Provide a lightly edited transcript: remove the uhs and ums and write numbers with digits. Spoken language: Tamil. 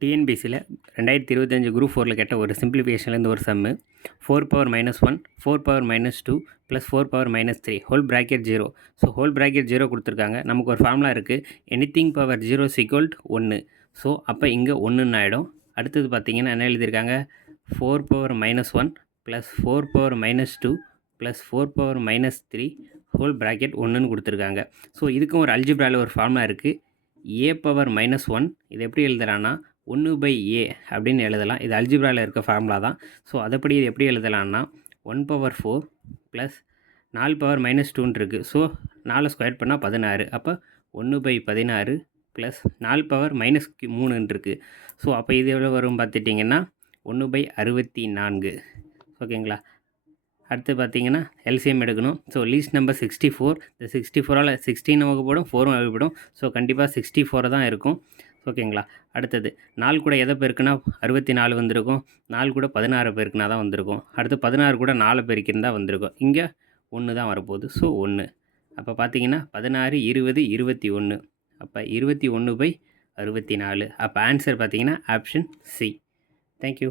டிஎன்பிசியில் 2025 குரூப் 4ல் கேட்ட ஒரு சிம்பிளிஃபிகேஷன்லேருந்து ஒரு சம்மு 4⁻−1 4⁻−2 + 4⁻−3 whole bracket 0. So whole bracket 0 கொடுத்துருக்காங்க. நமக்கு ஒரு ஃபார்முலா இருக்குது, எனிதிங் பவர் 0 = 1. ஸோ அப்போ இங்கே 1ன்னு ஆகிடும். அடுத்தது பார்த்தீங்கன்னா என்ன எழுதியிருக்காங்க, 4⁻−1 + 4⁻−2 + 4⁻−3 ஹோல் ப்ராக்கெட் 1ன்னு கொடுத்துருக்காங்க. ஸோ இதுக்கும் ஒரு அல்ஜிப்ராவில் ஒரு ஃபார்முலா இருக்குது, a⁻−1. இது எப்படி எழுதலான்னா 1/a அப்படின்னு எழுதலாம். இது அல்ஜிப்ராவில் இருக்க ஃபார்முலா தான். ஸோ அதைப்படி இது எப்படி எழுதலான்னா 1/4 + 4⁻−2 இருக்குது. ஸோ 4 ஸ்கொயர் பண்ணால் 16. அப்போ 1/16 + 4⁻−3 இருக்குது. ஸோ அப்போ இது எவ்வளோ வரும் பார்த்துட்டிங்கன்னா 1/64. ஓகேங்களா. அடுத்து பார்த்தீங்கன்னா எல்சிஎம் எடுக்கணும். So least number 64. இந்த 64ஆல் 16 வகுப்படும், 4ம் வகுப்படும். ஸோ கண்டிப்பாக 64 தான் இருக்கும். ஓகேங்களா. அடுத்தது 4 கூட எதை பெருக்குன்னா 64 வந்திருக்கும். 4 கூட 16 பெருக்குனா தான் வந்திருக்கும். அடுத்து 16 கூட 4 பெருக்கிருந்தா வந்திருக்கும். இங்கே 1 தான் வரப்போகுது. ஸோ 1. அப்போ பார்த்தீங்கன்னா 16, 20, 21. அப்போ 21/64. அப்போ ஆன்சர் பார்த்தீங்கன்னா ஆப்ஷன் சி. தேங்க்யூ.